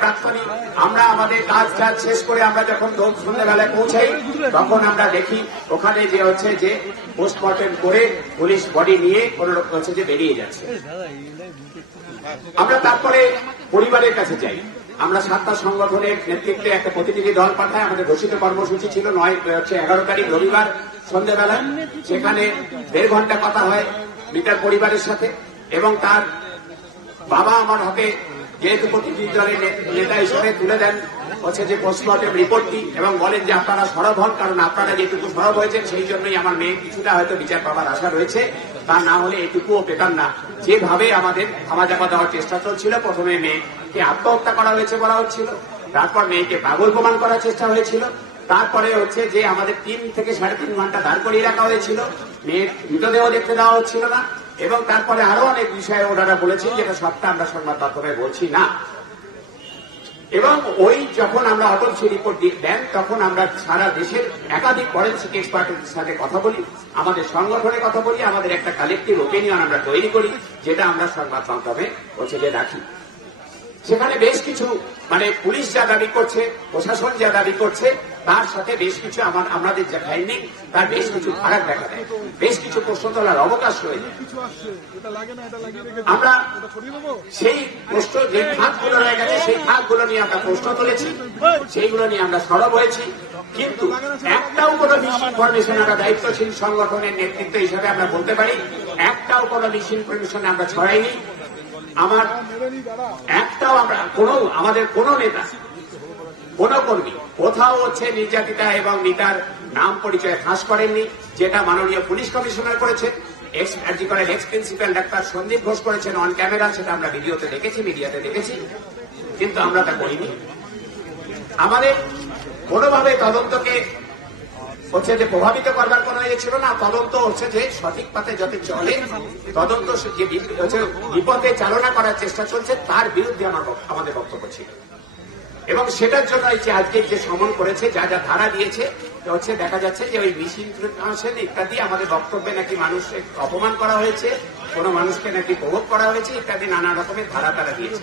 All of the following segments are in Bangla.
প্রাক্তনী আমরা আমাদের কাজ শেষ করে আমরা যখন সন্ধ্যাবেলায় পৌঁছাই তখন আমরা দেখি ওখানে যে হচ্ছে যে পোস্টমর্টেম করে পুলিশ বডি নিয়ে কোন হচ্ছে যে বেরিয়ে যাচ্ছে। আমরা তারপরে পরিবারের কাছে যাই। আমরা 7টা সংগঠনের নেতৃত্বে একটা প্রতিনিধি দল পাঠাই। আমাদের ঘোষিত কর্মসূচি ছিল 11 তারিখ রবিবার সন্ধ্যাবেলায়। সেখানে 1.5 ঘন্টা কথা হয় মিতার পরিবারের সাথে এবং তার বাবা আমার হাতে যেহেতু প্রতিনিধি দলের নেতা হিসেবে তুলে দেন হচ্ছে যে পোস্টমর্টেম রিপোর্টটি এবং বলেন যে আপনারা সরব হন, কারণ আপনারা যেটুকু সরব হয়েছেন সেই জন্যই আমার মেয়ে কিছুটা হয়তো বিচার পাবার আশা রয়েছে, তা না হলে এটুকুও পেতাম না। যেভাবে আমাদের ধামাচাপা দেওয়ার চেষ্টা চলছিল, প্রথমে মেয়েকে আত্মহত্যা করা হয়েছে বলা হচ্ছিল, তারপর মেয়েকে পাগল প্রমাণ করার চেষ্টা হয়েছিল, তারপরে হচ্ছে যে আমাদের 3 থেকে 3.5 ঘন্টা দাঁড় করিয়ে রাখা হয়েছিল, মেয়ের মৃতদেহ দেখতে দেওয়া হচ্ছিল না এবং তারপরে আরো অনেক বিষয়ে ওনারা বলেছেন যেটা সবটা আমরা সংবাদ মাধ্যমে বলছি না। এবং ওই যখন আমরা অটোপসি রিপোর্ট দেন তখন আমরা সারা দেশের একাধিক ফরেনসিক এক্সপার্টের সাথে কথা বলি, আমাদের সংগঠনে কথা বলি, আমাদের একটা কালেকটিভ ওপিনিয়ন আমরা তৈরি করি যেটা আমরা সংবাদ মাধ্যমে হচ্ছে যে রাখি। সেখানে বেশ কিছু পুলিশ যা দাবি করছে, প্রশাসন যা দাবি করছে তার সাথে বেশ কিছু আমাদের যা ফাইন্ডিং তার বেশ কিছু ফারাক দেখা দেয়, বেশ কিছু প্রশ্ন তোলার অবকাশ রয়েছে। আমরা সেই প্রশ্ন যে খাতগুলো রয়ে গেছে সেই খাতগুলো নিয়ে আমরা প্রশ্ন তুলেছি, সেইগুলো নিয়ে আমরা সরব হয়েছি, কিন্তু একটাও কোনো মিস ইনফরমেশন আমরা দায়িত্বশীল সংগঠনের নেতৃত্ব হিসেবে আমরা বলতে পারি একটাও কোনো মিস ইনফরমেশন আমরা ছড়াইনি। আমার একটাও আমাদের কোন নেতা কোন কর্মী কোথাও হচ্ছে নির্যাতিতা এবং মিতার নাম পরিচয় ফাঁস করেননি, যেটা মাননীয় পুলিশ কমিশনার করেছেন, ex principal doctor Sandip Ghosh করেছেন অন ক্যামেরা, সেটা আমরা ভিডিওতে দেখেছি, মিডিয়াতে দেখেছি, কিন্তু আমরা তা করিনি। আমাদের কোনোভাবে তদন্তকে হচ্ছে যে প্রভাবিত করবার কোনো ইয়ে ছিল না। তদন্ত হচ্ছে যে সঠিক পথে যাতে চলে, তদন্ত যে বিপথে চালনা করার চেষ্টা চলছে তার বিরুদ্ধে আমাদের বক্তব্য ছিল এবং সেটার জন্য যে আজকে যে সমন করেছে, যা যা ধারা দিয়েছে হচ্ছে দেখা যাচ্ছে যে ওই মিস ইনফরমেশন ইত্যাদি আমাদের বক্তব্যে নাকি মানুষকে অপমান করা হয়েছে, কোন মানুষকে নাকি প্রভোগ করা হয়েছে ইত্যাদি নানা রকমের ধারা তারা দিয়েছে।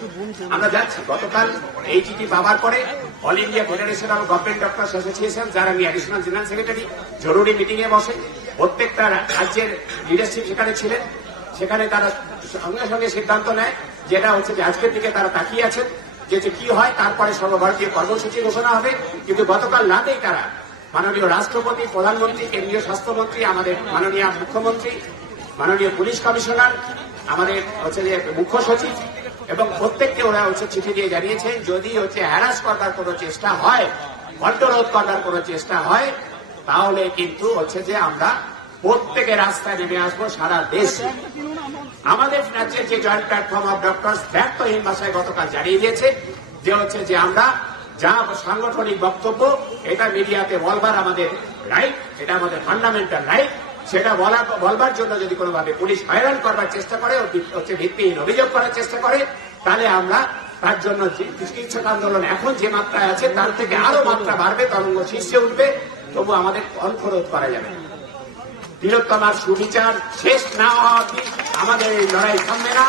আমরা যাচ্ছি, গতকাল এই চিঠি পাওয়ার পরে all India federation of government doctors association, যারা আমি অ্যাডিশনাল জেনারেল সেক্রেটারি, জরুরি মিটিং এ বসে, প্রত্যেকটা রাজ্যের লিডারশিপ সেখানে ছিলেন, সেখানে তারা সঙ্গে সঙ্গে সিদ্ধান্ত নেয় যেটা হচ্ছে যে আজকের দিকে তারা তাকিয়ে আছেন যে কি হয়, তারপরে সর্বভারতীয় কর্মসূচি ঘোষণা হবে। কিন্তু গতকাল রাতেই তারা মাননীয় রাষ্ট্রপতি, প্রধানমন্ত্রী, কেন্দ্রীয় স্বাস্থ্যমন্ত্রী, আমাদের মাননীয় মুখ্যমন্ত্রী, মাননীয় পুলিশ কমিশনার, আমাদের হচ্ছে যে মুখ্য সচিব এবং প্রত্যেককে ওরা হচ্ছে চিঠি দিয়ে জানিয়েছে যদি হচ্ছে হ্যারাস করবার কোনো চেষ্টা হয়, কণ্ঠরোধ করবার কোনো চেষ্টা হয়, তাহলে কিন্তু হচ্ছে যে আমরা প্রত্যেকে রাস্তায় নেমে আসবো সারা দেশ। আমাদের রাজ্যের যে জয়েন্ট প্ল্যাটফর্ম অফ ডক্টরস ব্যর্থহীন ভাষায় গতকাল জানিয়ে দিয়েছে যে হচ্ছে যে আমরা যা সাংগঠনিক বক্তব্য এটা মিডিয়াতে বলবার আমাদের রাইট, এটা আমাদের ফান্ডামেন্টাল রাইট, সেটা বলবার জন্য যদি কোনোভাবে পুলিশ হয়রান করবার চেষ্টা করে, হচ্ছে ভিত্তিহীন অভিযোগ করার চেষ্টা করে, তাহলে আমরা তার জন্য চিকিৎসক আন্দোলন এখন যে মাত্রায় আছে তার থেকে আরো মাত্রা বাড়বে, তরঙ্গ শীর্ষে উঠবে, তবু আমাদের কণ্ঠরোধ করা যাবে। বৃহত্তমার সুবিচার শেষ না হওয়া অবধি আমাদের এই লড়াই থামবে না।